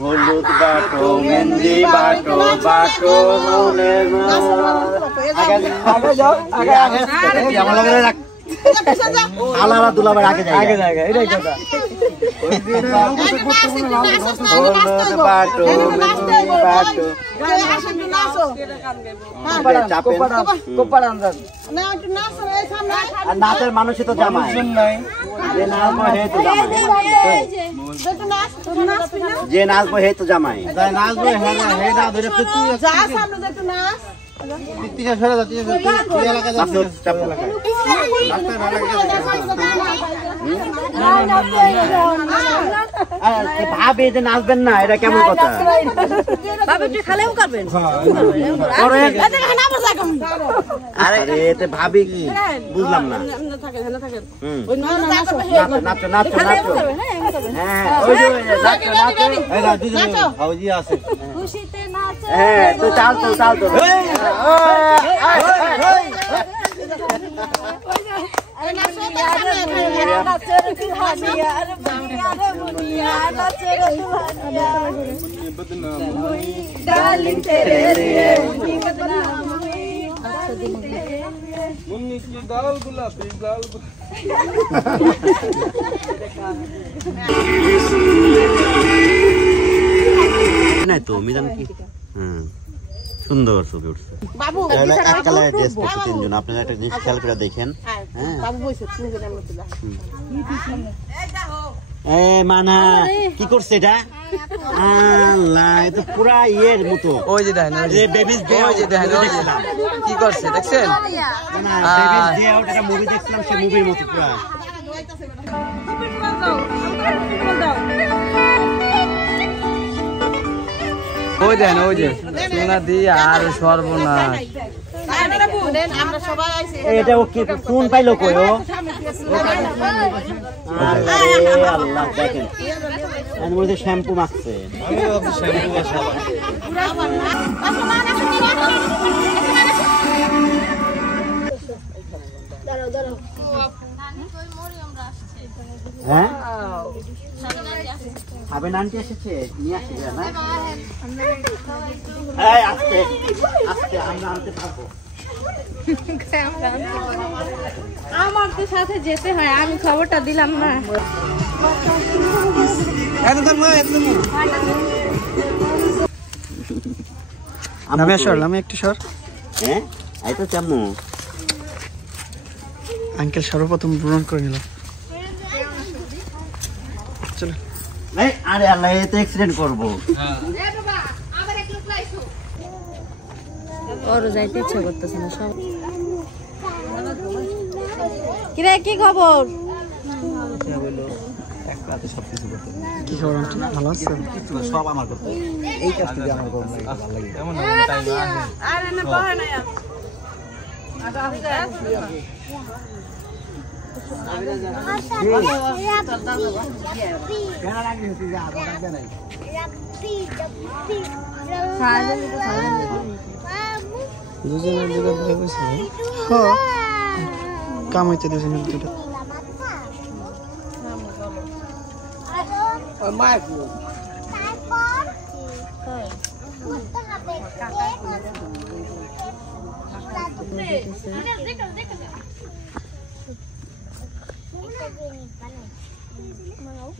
হলুদ বাটো মেহেন্দি বাটো বাটো আগে যাও আগে আমার লগে রাখ আলাদা দুলাবার আগে জায়গা এটাই কথা হলুদ বাটো মেহেন্দি বাটো নাচের মানুষই তো জামাই যে নাচবো হে তো জামাই নাচবো ভাবে যে নাচবেন না এটা কেমন কথা আরে এতে ভাবি কি বুঝলাম না নাচো নাচো নাচো হ্যাঁ হ্যাঁ তো চাল তো চাল তো নাই তো মিজান কি সুন্দর ছবি উঠছে এককালে ড্রেস পরছে তিনজন আপনারা একটা জিনিস খেয়াল করে দেখেন মানা কি করছে এটা আল্লাহ এটা পুরা ইয়ের মতো ওই যে দেখেন বেবিস ডে ওই যে দেখেন কি করছে দেখছেন বেবিস ডে ওটা মুভি দেখছিলাম সেই মুভির মতো পুরা ওই দেখেন ওই যে সোনা দি আর সর্বনাশ এটা ও কি ফোন পাইলো কই ও আল্লাহ দেখেন এর মধ্যে শ্যাম্পু মাখছে আমি ভাবছি শ্যাম্পু আর সাবান হ্যাঁ আবেন আন্টি এসেছে নিয়ে আসি না এই আস্তে আস্তে আমরা আনতে পারবো আমার তো সাথে যেতে হয় আমি খবরটা দিলাম না আমি একটু সর হ্যাঁ এই তো চামু আঙ্কেল সর্বপ্রথম ভ্রমণ করে নিলাম চলো এই আরে আল্লাহ এই তো অ্যাক্সিডেন্ট করব ওর যাইতে ইচ্ছা করতেছে না সব কিরে কি খবর এক রাতে সবকিছু করতে কি খবর আন্টি ভালো আছেন কিছু সব আমার করতে এই কাজটা দিয়ে আমার ভালো লাগে এমন টাইম আরে না পারে না দুজনের দুটো ধরে বসে কাম হইতে দুজনের দুটো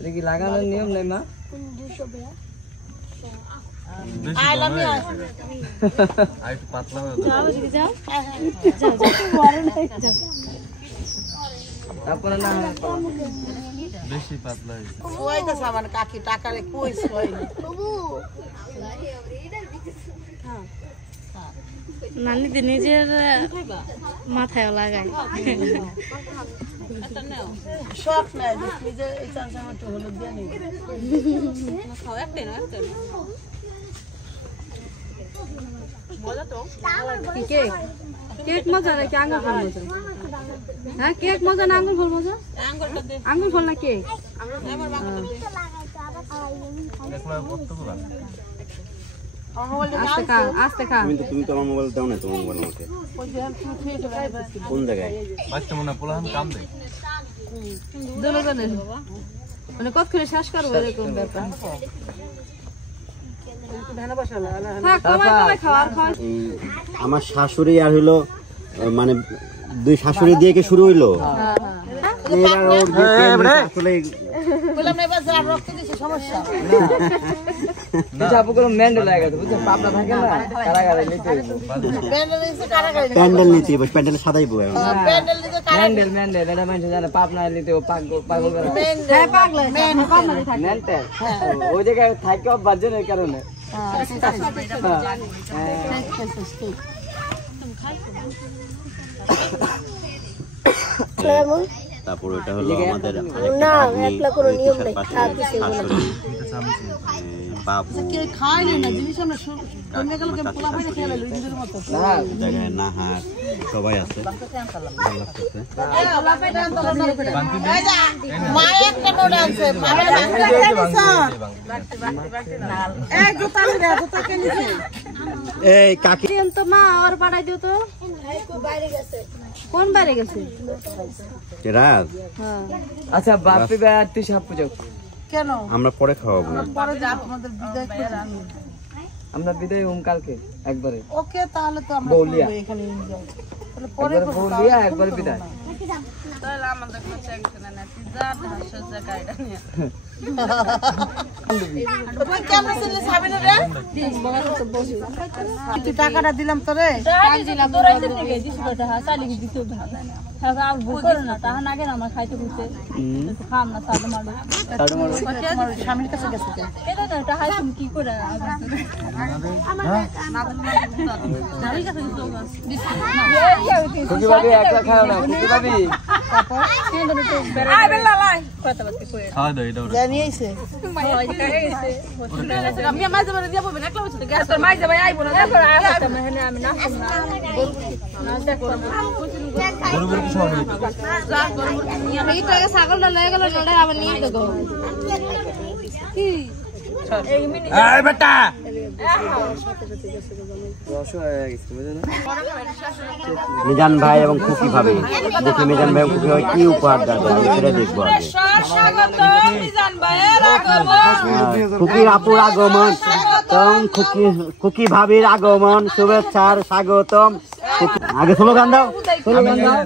দেখি লাগানোর নিয়ম নেই মা তারপরে না বেশি পাতলা কাকি টাকারে কই নানি নিজের মাথায় লাগায় শখ নাই নিজে এই চান্সের মতো হলুদ দিয়ে নিবি কেক কেক মজা নাকি আঙ্গুর ফল মজা হ্যাঁ কেক মজা না আঙ্গুর ফল মজা আঙ্গুর ফল না কেক আস্তে খা আস্তে খা। তুমি তো আমার মোবাইল দাও না, তোমার মোবাইল আমাকে। কোন জায়গায়? জলে জলে মানে কতক্ষণে শেষ করবো এরকম ব্যাপার। থাক, কমাই কমাই খাও, আর খাও। আমার শাশুড়ি আর হইলো মানে দুই শাশুড়ি দিয়ে কি শুরু হইলো? এবার ওর যে আসলে বললাম না এবার যার রক্ত দিছে সমস্যা। আপু কোনো মেন্ডেল হয়ে গেছে বুঝছেন, পাবনা থাকে না কারাগারে নিতে হইব। প্যান্ডেল দিছে কারাগারে। প্যান্ডেল নিতে হবে, প্যান্ডেল সাদাইবো এখন। প্যান্ডেল দিছে মেন্ডেল মেন্ডেল এটা মানুষ জানে পাবনা নিতে ও পাগল করে হ্যাঁ পাগলা পাগলা থাকে। মেন্টাল ওই জায়গায় থাকে অভ্যাসের কারণে। তারপর ওটা হলো আমাদের বাবু খাইলে না জিনিস আমরা কমে গেল কে পোলা ভাই খেলা লুইদের মতো। জায়গায় নাহার সবাই আছে। মা একটা নোট আছে মারা এক জুতা নিয়ে জুতা কে নিছে এই কাকি তো মা আর বাড়াই দিও তো। বাইরে গেছে। কোন বাইরে গেছে? রাত। হ্যাঁ আচ্ছা বাপি ভাই আর তুই সাপ পুজো কেন? আমরা পরে খাওয়াবো। পরে আপনাদের বিদায় করে আমরা বিদায় হোম কালকে একবারে। ওকে তাহলে তো আমরা বৌলিয়া। এখানে এনজয়। তাহলে পরে একবার বলিয়া একবার বিদায়। তাহলে আমাদের কোনো টেনশন নাই, তুই যা হাসা গাড়িটা নিয়ে তুই কেমন ছিলিস সাবিনা রে? তুই টাকাটা দিলাম তোরে স্বামীর কাছে গেছে খুকি ভাবি একলা খাও না, খুকি ভাবি জানিয়েছে ছাগলটা লেগে গেল আবার নিয়ে দেবো। মিজান ভাই এবং খুকি ভাবে দেখি মিজান ভাই খুকি ভাই কি উপহার দেবে সেটা দেখবো আগে। খুকির আপুর আগমন এবং খুকি ভাবির আগমন, শুভেচ্ছার স্বাগতম। আগে স্লোগান দাও, স্লোগান দাও।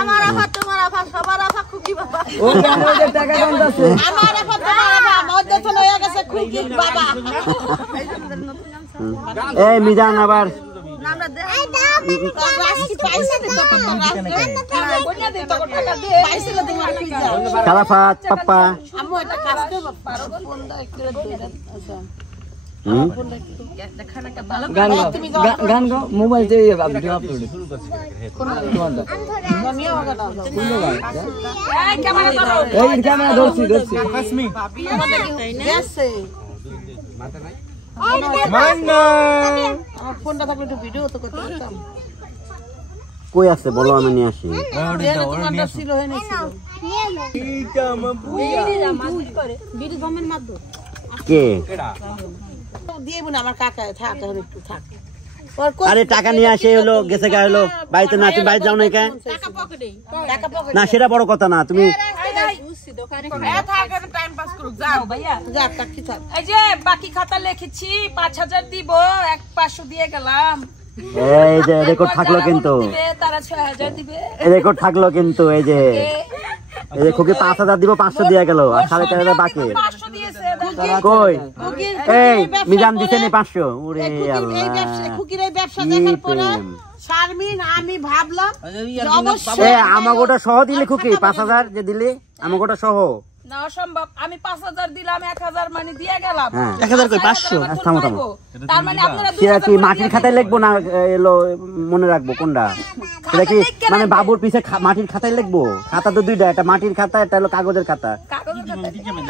আমার আফা তোমার আফা সবার আফা খুকি বাবা ও কেন ওদের টাকা দাম আছে? আমার আফা তোমার আফা মধ্যে তো হয়ে গেছে খুকি বাবা। এই মিজান আবার আমরা দেখাই দাম রাস্কি পয়সা দে তো টাকা দে পয়সা দে তোমার পিজ্জা কালাফাত পাপ্পা। আম্মু এটা কাজ করব পারো ফোনটা একটু ধরে আচ্ছা গান গাও গান গাও মোবাইল দিয়ে ভিডিও আপলোড এই ক্যামেরা ধরছি আমার ফোনটা থাকলে একটু ভিডিও তো করতে পারতাম। কই আছে বলো, আমি নিয়ে আসি। দোকানটা ছিল হয়ে নিছিল কে দিয়ে না আমার কাকা থাক এখন একটু থাক। আরে টাকা নিয়ে আসে হলো গেছে গা হলো বাড়িতে না, তুমি বাড়িতে যাও না কেন? টাকা পকেটে টাকা পকেটে না সেটা বড় কথা না, তুমি টাইম পাস করো যাও ভাইয়া যা কাকি থাক। এই যে বাকি খাতা লিখেছি 5000 দিব, 500 দিয়ে গেলাম। এই যে রেকর্ড থাকলো কিন্তু, তারা 6000 দিবে। রেকর্ড থাকলো কিন্তু এই যে খুকি 5000 দিব, 500 দিয়ে গেল আর 4500 বাকি। 500 দিয়েছে। কই এই মিজান দিছে নি 500? ওরে এই আল্লাহ, ব্যবসা খুকির এই ব্যবসা দেখার পরে শারমিন আমি ভাবলাম এ আমাগোটা সহ দিলে খুকি 5000 যে দিলি আমাগোটা সহ না অসম্ভব। আমি 5000 দিলাম, 1000 মানে দিয়ে গেলাম। 1000 কই 500? থামো থামো, তার মানে আপনারা সেটা কি মাটির খাতায় লিখবো না এলো মনে রাখবো কোনটা? সেটা কি মানে বাবুর পিছে মাটির খাতায় লিখবো? খাতা তো দুইটা, একটা মাটির খাতা, একটা হলো কাগজের খাতা।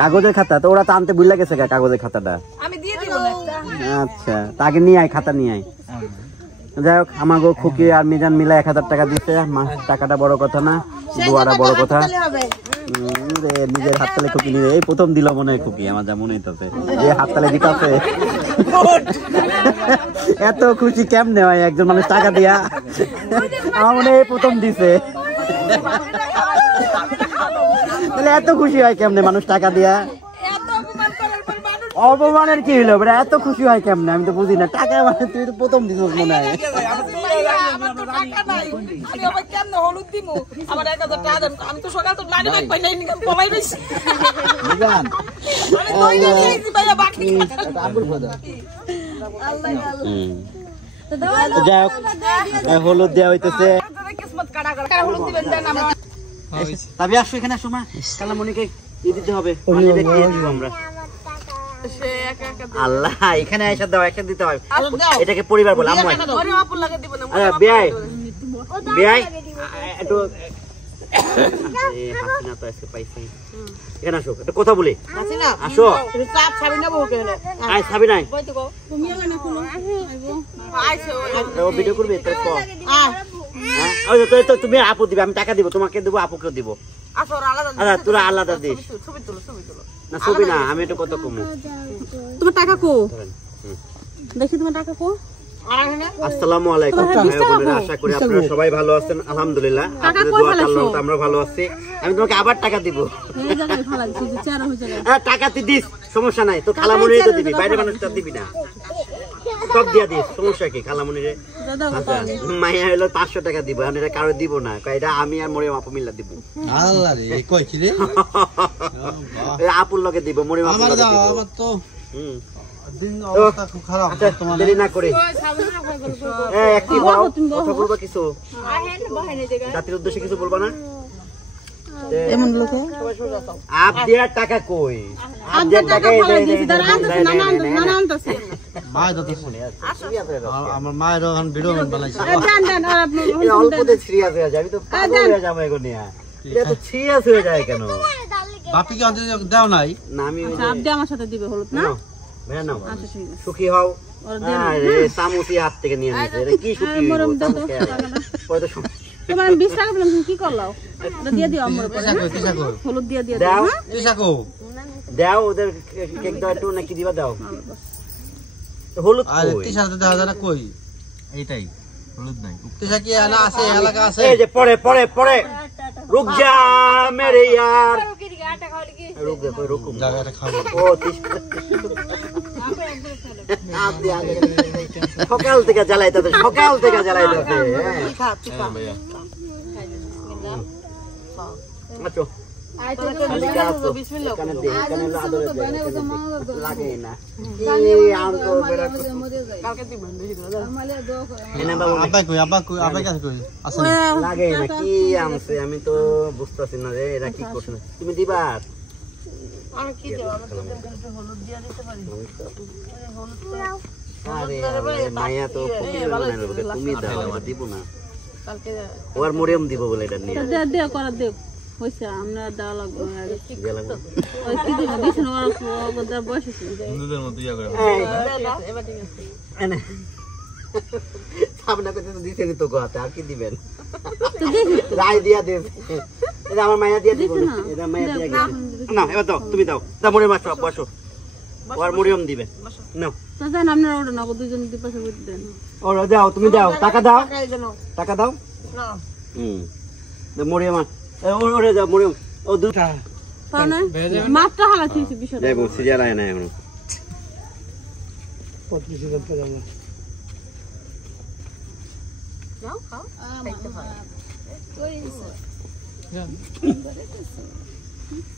কাগজের খাতা তো ওরা তো আনতে ভুলে গেছে কাগজের খাতাটা। আমি দিয়ে দিব না একটা। আচ্ছা তাকে নিয়ে আয়, খাতা নিয়ে আয়। যাই হোক আমাগো খুকি আর মিজান মিলে 1000 টাকা দিচ্ছে। টাকাটা বড় কথা না, দোয়াটা বড় কথা। হবে নিজের হাততালে খুকি নিয়ে এই প্রথম দিল মনে হয় খুকি, আমার যা মনে হইতেছে এই হাততালে দিতেছে। এত খুশি কেমনে হয় একজন মানুষ টাকা দিয়া? আমার মনে হয় প্রথম দিছে। তাহলে এত খুশি হয় কেমনে মানুষ টাকা দিয়া? অপমানের কি হলো এত খুশি হয় কেমনে? আমি তো বুঝি না। টাকা মানে তুই তো প্রথম দিস মনে হয়। আমি তো সকাল তো মানি ব্যাগ পাই নাই, কমাই দিছি। যাই হোক, হলুদ দেওয়া হইতেছে। তবে আসো এখানে, আসো মা, কালামণিকে দিতে হবে। আমরা আল্লাহ এখানে এসে দাও, একসাথে দিতে হয়। এটাকে পরিবার বলে। বিয়াই বিয়াই একটু হাসিনা তো আজকে পাইছি। এখানে আসো, একটা কথা বলি। আসো ছাবি নাই ভিডিও করবে। তুমি আপু দিবে, আমি টাকা দিব, তোমাকে দেবো, আপুকে দিব। আচ্ছা তোরা আলাদা দিস না, ছবি না, আমি একটু কত কমু। তোমার টাকা কো দেখি, তোমার টাকা কো। আসসালামু আলাইকুম। আশা করি আপনারা সবাই ভালো আছেন। আলহামদুলিল্লাহ, আপনাদের দোয়া আল্লাহ আমরা ভালো আছি। আমি তোমাকে আবার টাকা দিব। টাকা তুই দিস, সমস্যা নাই। তো খালামুনি তো দিবি, বাইরে মানুষটা দিবি না। সব দিয়া দিস, সমস্যা কি? খালামুনি রে মাইয়া হলো 500 টাকা দিব, আমি এটা কারো দিব না। এটা আমি আর মরিয়ম আপু মিল্লা দিব। আল্লাহ রে, কই কি রে? আপুর লগে দিব, মরিয়ম আপু লগে দিব। আমার তো দিন অবস্থা খুব খারাপ। তোমার দেরি না করে একটি কথা বলবা কিছু? জাতির উদ্দেশ্যে কিছু বলবা না? এমন লোকে আপ দেয়ার টাকা কই? আপ দেয়ার টাকা আমার মায়ের ওখানে ভিডিও বানাইছে। অল্পতে সিরিয়াস হয়ে যায়। আমি তো পাগল হয়ে যাবো এখন নিয়ে। এটা তো সিরিয়াস হয়ে যায় কেন? বাপি কি অন্তত দাও নাই? না আমি আমার সাথে দিবে হলুদ না। সুখী হও। চামচি হাত থেকে নিয়ে নিয়েছে। এটা কি সুখী? তোমার 20 টাকা দিলাম, কি করলাও? দিয়ে দিও আমার উপরে। হলুদ দিয়ে দিয়ে দাও। দাও ওদের কেক দাও একটু, নাকি দিবা? দাও হলুদ। আর টি-শার্ট দাও জানা কই? এইটাই হলুদ নাই। টি-শার্ট কি আনা আছে, এলাকা আছে? এই যে পরে পরে পরে রুক যা মেরে यार, রুক দে, কই রুকুম জায়গাটা খাবো। ও সকাল থেকে জ্বালাইতে, সকাল থেকে জ্বালাইতে। লাগে না কি আনছে? আমি তো বুঝতেছি না রে, এরা কি করছে। তুমি দিবা? মায়া তো তুমি দাও, আমার দিব না। ও আর মরিয়ম দিব বলে এটা নিয়ে হইছে। আমরা দেওয়া লাগবে আর কি দিবেন? রায় দিয়া দেবে। এটা আমার মায়া দিয়া দিব না, এটা মায়া দিয়া গেছে না। এবার দাও, তুমি দাও, দাও মরিয়ম আসো, বসো। আর মরিয়ম দিবে না। আপনারা ওটা না, দুজন দিপাশে দেন। ওরা দাও, তুমি দাও, টাকা দাও, টাকা দাও। মরিয়ম ওরে দাও, মরিয়ম ও দুটা মাপটা হালা ঠিক বিষয় যাইবো, সিরিয়াল আয় না এখন।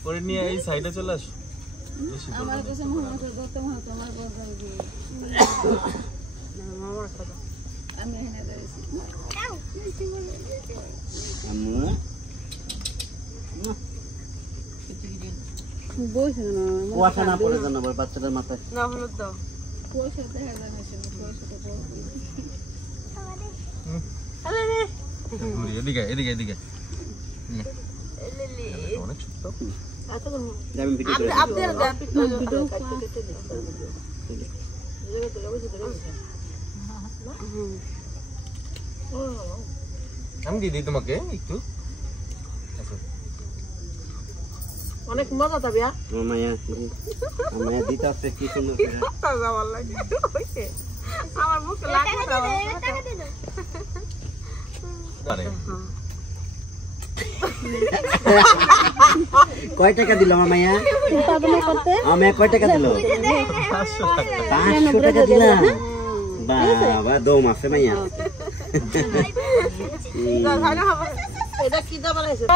পরে নিয়ে এই সাইডে চলে আসো। আমার কাছে মনে হচ্ছে গত মাস আমার বাজার গিয়ে আমি এখানে দাঁড়িয়েছি। বসে না কুয়াশা না পড়ে যেন বাচ্চাদের মাথায় না হলুদ দাও। কুয়াশা দেখা যাচ্ছে না, কুয়াশাটা এদিকে এদিকে এদিকে অনেক ছোট। আমি ভিডিও করে আমি দিয়ে দিই তোমাকে একটু। অনেক মজা তবে মায়া দিতে আসছে কি সুন্দর করে। আমার মুখে লাগে কয় টাকা দিল আমার মায়া? আমার মায়া কয় টাকা দিল? 500 টাকা দিলাম। বাবা দম আছে মাইয়া। এটা কি দাম আছে?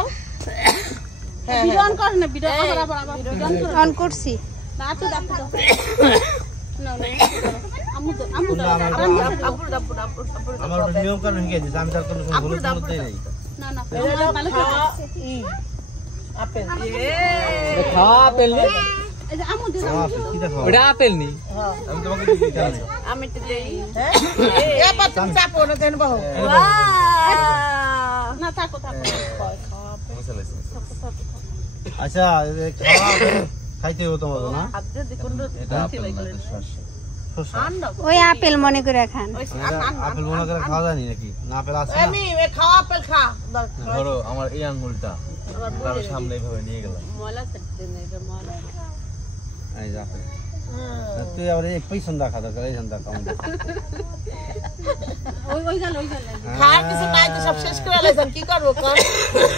বিরন কর না, বিরন কর আবার অন করছি আমার নিয়ম কানুন শিখিয়ে দিয়েছে, আমি তার কোনো ভুল করতে নাই। না না ভালো করে আপেল খাওয়া আপেল নি, এই যে আমু দে কি দেখো ওটা আপেল নি, আমি তোমাকে দিতে চাই। আমি তো দেই হ্যাঁ এ বাচ্চা চাপো না দেন বাহু না থাকো থাকো আচ্ছা খাওয়া খাইতে হতো না, আপনি দেখুন এটা আপেল না, এটা শস্য। ওই আপেল মনে করে খান আপেল মনে করে খাওয়া জানি নাকি? না আপেল আছে না? আমি খাওয়া আপেল খা ধরো আমার এই আঙ্গুলটা তার সামনে এইভাবে নিয়ে গেলাম, ময়লা থাকতে নেই রে ময়লা এই যে আপেল। তুই আবার এই পয়সা খাওয়া দরকার, এই জানতা কাউন্ট ওই গেল খাওয়ার কিছু নাই তো সব শেষ করে লাইছেন কি করব কোন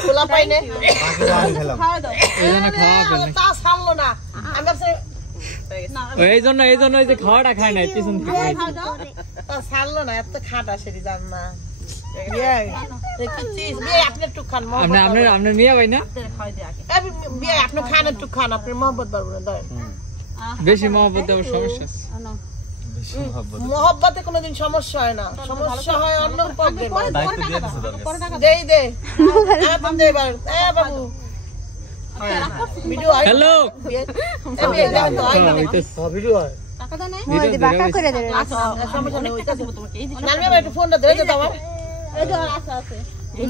খোলা পাইনে বাকি আমি খেলাম। খাওয়া দাও এই জন্য খাওয়া আপেল নাই, তা ছাড়লো না আমি ভাবছি এই জন্য এই যে খাওয়াটা খায় নাই পিছন থেকে। খাওয়া দাও তা ছাড়লো না এত খাটা সেটি জান না বিয়ে কি চিজ বিয়ে আপনি একটু খান আপনি মিয়া ভাই না, খাই দে আগে আমি বিয়ে আপনি খান একটু খান আপনি মোহব্বত পারবো না দেন বেশি মহব্বত দেওয়ার সমস্যা আছে। বেশি মহব্বত। মোহব্বতে কোনোদিন সমস্যা হয় না, সমস্যা হয় অন্য প্রবলেম দায়িত্ব দিয়ে দিছে তার কাছে। দেই দে আপনি দে এবার এ বাবু ভিডিও আই হ্যালো এ বিয়ে দাও তো আই না ভিডিও হয়, টাকা দাও নাই মোদি বাঁকা করে দেবে সমস্যা নেই ওইটাছে তোমাকে এই নালমে ভাই একটু ফোনটা ধরে দাও আমার এই যে আছে আছে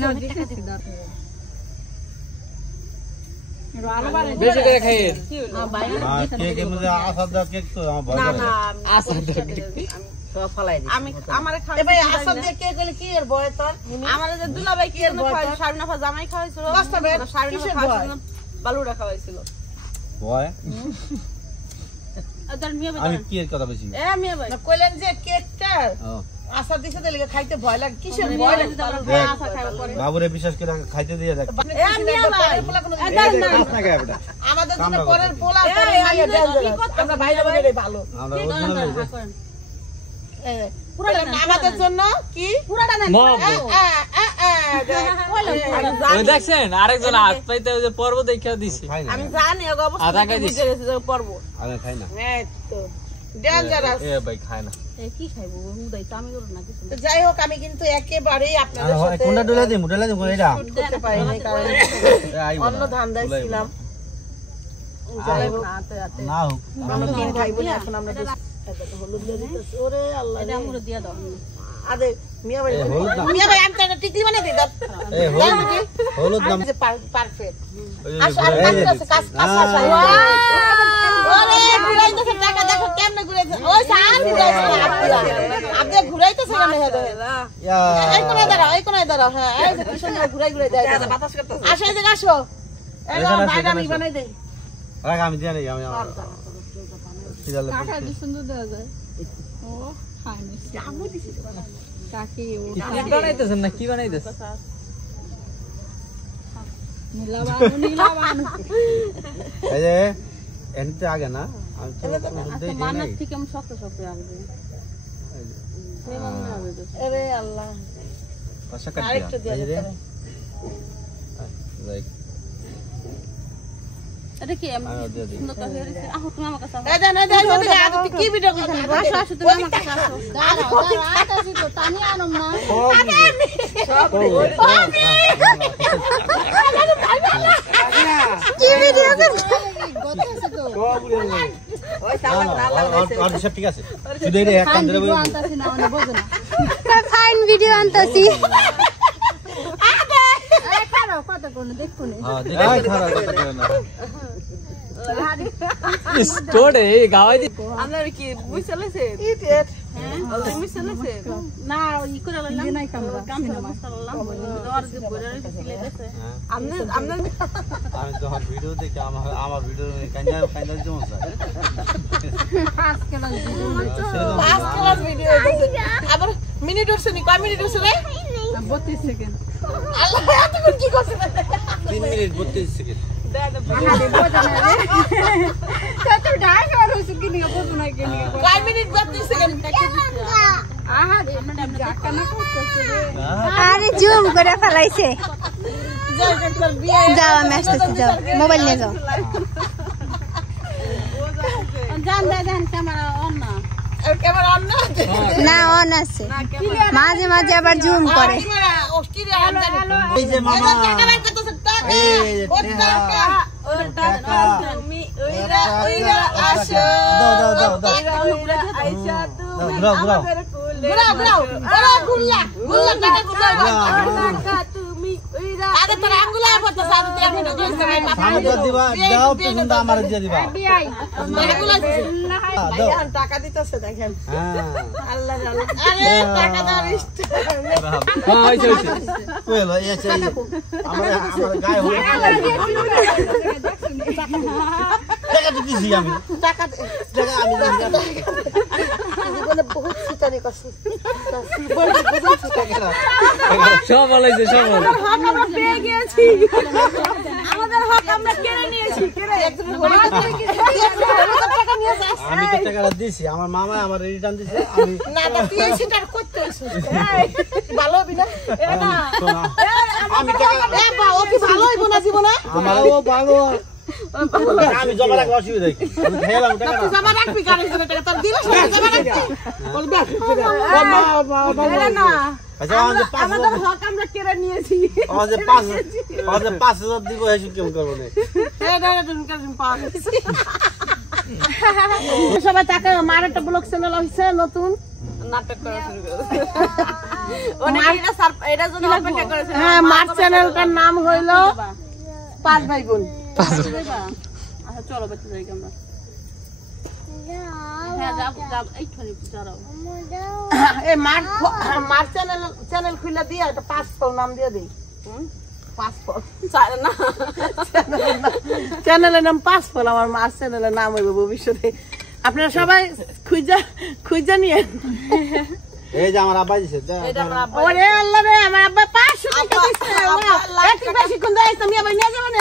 না দিতেছি দাও আলো বাড়ে বেশি করে খাইয়ে। কেকের মধ্যে আসার দাও, কেক তো আমার ভয় করে। আমি আমারে খাই এ ভাই আসাদ দিয়ে কে গেলে কি এর ভয় তোর আমারে যে দুলাভাই কি এর খাই শাবিনা জামাই খাওয়াইছিল বাস্তা বে কিসের ভয় বালুরা খাওয়াইছিল ভয়? তার মিয়া আমি কি এর কথা বলছি? এ মিয়া ভাই না কইলেন যে কেকটা ও, আসাদ দিছে তাহলে খাইতে ভয় লাগে কিসের ভয় দেখ, বাবুরে বিশ্বাস করে খাইতে দিয়ে দেখ। এ মিয়া ভাই আমাদের জন্য পরের পোলা পরের মাইয়া দেন আমরা ভাই যাবে ভালো আমরা original হয়েছে। আমাদের জন্য কি মহব্বত। ওই দেখছেন আরেকজন হাত পাইতে ওই যে পর্ব দেখিয়া দিছে। খাই না, আমি জানি ওগো অবস্থা আধা খাই দিছি। বুঝে গেছে যে পর্ব আমি খাই না। এই তো ডেঞ্জারাস এ ভাই খায় না। এ কি খাইবো হুদাই তো আমি করব না কিছু তো যাই হোক আমি কিন্তু একেবারেই আপনাদের সাথে কোনটা ডলে দিমু এটা? করতে পারি না কারণ এ আইবো অন্য না। ধান্দায় ছিলাম যাই হোক না হোক। আমরা তিন ভাই বোন এখন আমরা হলুদ দিয়ে দিতেছি ওরে আল্লাহ এটা আমরে দিয়া দাও আরে মিয়া ভাই হলুদ না। মিয়া ভাই আমি তো একটা টিকলি বানিয়ে দিই দাও এই হলুদ নাম যে পারফেক্ট ওই যে আসো আর কাছে কাজ আসো ওরে ঘুরাইতেছে টাকা দেখো কেমনে ঘুরাইতেছে ওই শান্তি যাইছে আপনি ঘুরাইতেছে কেন হেদে ইয়া এই কোনায় দাঁড়াও হ্যাঁ এই যে কি সুন্দর ঘুরাই দেয় বাতাস করতেছে আসো এই যে আসো এই ভাইরা আমি বানাই দেই রাখ, আমি দিয়ে নেই, আমি সিরিয়ালে কাকা কি সুন্দর দেওয়া যায় ও হাই মিস কাকি ও কি বানাইতেছেন না কি বানাইতেছেন? নীলাবানু এই যে এনতে আগে না আমি তো দেই মানব নাই। থেকে আমি শক্ত শক্ত আসবে আরে আল্লাহ কষা কাট দিয়া। আরেকটু দিয়ে এই যে দিতে লাইক এটা কি আমি আমি দিয়ে দিই। সুন্দর করে হয়েছে আহ তুমি আমার কাছে এই দেন আজ কি ভিডিও করছেন আসো আসো তুমি আমার কাছে আসো দাঁড়াও দাঁড়াও আটাছি তো টানি আনম না কি ভিডিও গতেছে তো আর সব ঠিক আছে, শুধু এই এক কান ধরে বই। আনতাছি না মানে বোঝে না ফাইন ভিডিও আনতাছি আরে খারাপ কত কোন দেখুন হ্যাঁ, দেখে খারাপ কথা কই না। স্টোরে গাওয়াই দি আপনার কি বুঝতে লেছে বুঝতে লেছে না ই করে নাই কামরা আর যে বইরা রেখেছে আপনি আমি যখন ভিডিও দেখি আমার ভিডিও কাইন্দা যেমন যায় ক্লাস ভিডিও দেখেছে আবার মিনিট হচ্ছে নি কয় মিনিট হচ্ছে রে 32 সেকেন্ড আল্লাহ তুমি কি করছ 3 মিনিট 32 সেকেন্ড তো ডাই আর হইছে কি নিয়ে বুঝু না কি নিয়ে কয় মিনিট 32 সেকেন্ড আহা রে জাকা না করতেছে রে আরে জুম করে ফেলাইছে জয় ডাক্তার বিয়ে যাও আমি আসতেছি যাও মোবাইল নিয়ে যাও জান দেন ক্যামেরা অন না আর ক্যামেরা অন না না অন আছে মাঝে মাঝে আবার জুম করে ক্যামেরা ও কি রে আমদানি এই যে মামা টাকা রাখ কত টাকা এই ও টাকা টাকা তুমি ওইরা আসো ওইরা আইসা তুমি আমাদের কোলে ঘুরাও গুল্লা টাকা টাকা তুমি ওইরা আগে তোর আঙ্গুলা পড়তে সাথে তুই আমি ভিডিও করে সামনে দিবা দাও পিছনটা আমার দিয়ে দিবা বিআই আঙ্গুলা দাও টাকা দিতেছে দেখেন হ্যাঁ আল্লাহ আরে টাকা দাও হ্যাঁ হইছে হইছে কই হলো এই আছে আমার গায়ে হলো টাকা দিছি আমি টাকা আমি জীবনে বহুত চিটারি করছি সব বলাইছে সব বল আমরা পেয়ে গেছি আমাদের হক আমরা কেড়ে নিয়েছি কেড়ে টাকা নিয়ে যাস আমি তো টাকাটা দিছি আমার মামা আমার রিটার্ন দিছে আমি না না তুই চিটার করতে হইছিস ভালো হবি না আমি টাকা এ বা ও কি ভালো হইব না জীবনে আমার ও ভালো আমি জমা রাখা অসুবিধা কি আমি খেলাম টাকা তুই জমা রাখবি গাড়ির জন্য টাকা তোর দিলে সব জমা রাখবি বল ব্যাস না আচ্ছা আমাদের আমাদের হক আমরা কেড়ে নিয়েছি আমাদের 5000 দিব এসে কেমন করব না এই দাঁড়া তুমি কাজ পাওয়া সবাই টাকা মার একটা ব্লগ চ্যানেল হইছে নতুন নাটক করা শুরু করেছে এটা জন্য অপেক্ষা করেছে হ্যাঁ মার চ্যানেলটার নাম হইলো 5 ভাই বোন আচ্ছা চলো বাচ্চা যাই আমরা হ্যাঁ যাব এইখানে যাও এই মার চ্যানেল খুলে দিয়ে একটা 5 ফল নাম দিয়ে দেই 5 ফল না চ্যানেলের নাম 5 ফল আমার মার চ্যানেলের নাম হইব ভবিষ্যতে আপনারা সবাই খুঁজা নিয়ে এই যে আমার আব্বা দিছে এটা আমরা ওরে আল্লাহ রে আমার আব্বা 500 টাকা দিছে একটু বেশি কোন দেয় তুমি আবার নিয়ে যাবেন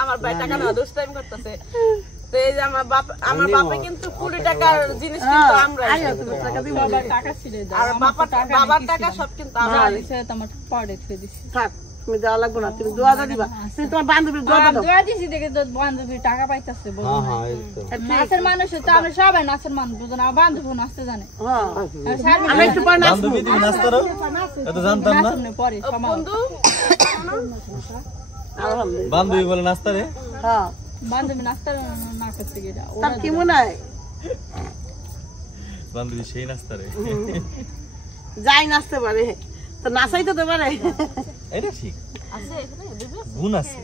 আমার ভাই টাকা না দোষ টাইম করতেছে তো এই যে আমার বাবা কিন্তু 20 টাকার জিনিস কিন্তু আমরা টাকা দিব টাকা ছিড়ে দাও আর বাবার টাকা সব কিন্তু আমরা দিছে তোমার পড়ে থুই দিছি থাক তুমি দেওয়া লাগবে না তুমি দোয়া দিবা তুমি তোমার বান্ধবীর দোয়া দাও দোয়া দিছি দেখে তো বান্ধবী টাকা পাইতাছে বলো হ্যাঁ হ্যাঁ এই তো নাচের মানুষ তো আমরা সবাই নাচের মানুষ বুঝুন আমার বান্ধবী নাচতে জানে হ্যাঁ আমি একটু পরে নাচবো বান্ধবী তুমি নাচতারো এটা জানতাম না নাচনে পরে সমাজ বন্ধু আলহামদুলিল্লাহ বান্ধবী বলে নাচতারে হ্যাঁ বান্ধবী নাচতে না করতে গিয়ে তার কি মনে হয় বান্ধবী সেই নাচতারে যাই নাচতে পারে তো নাচাইতে তো পারে এটা ঠিক গুণ আছে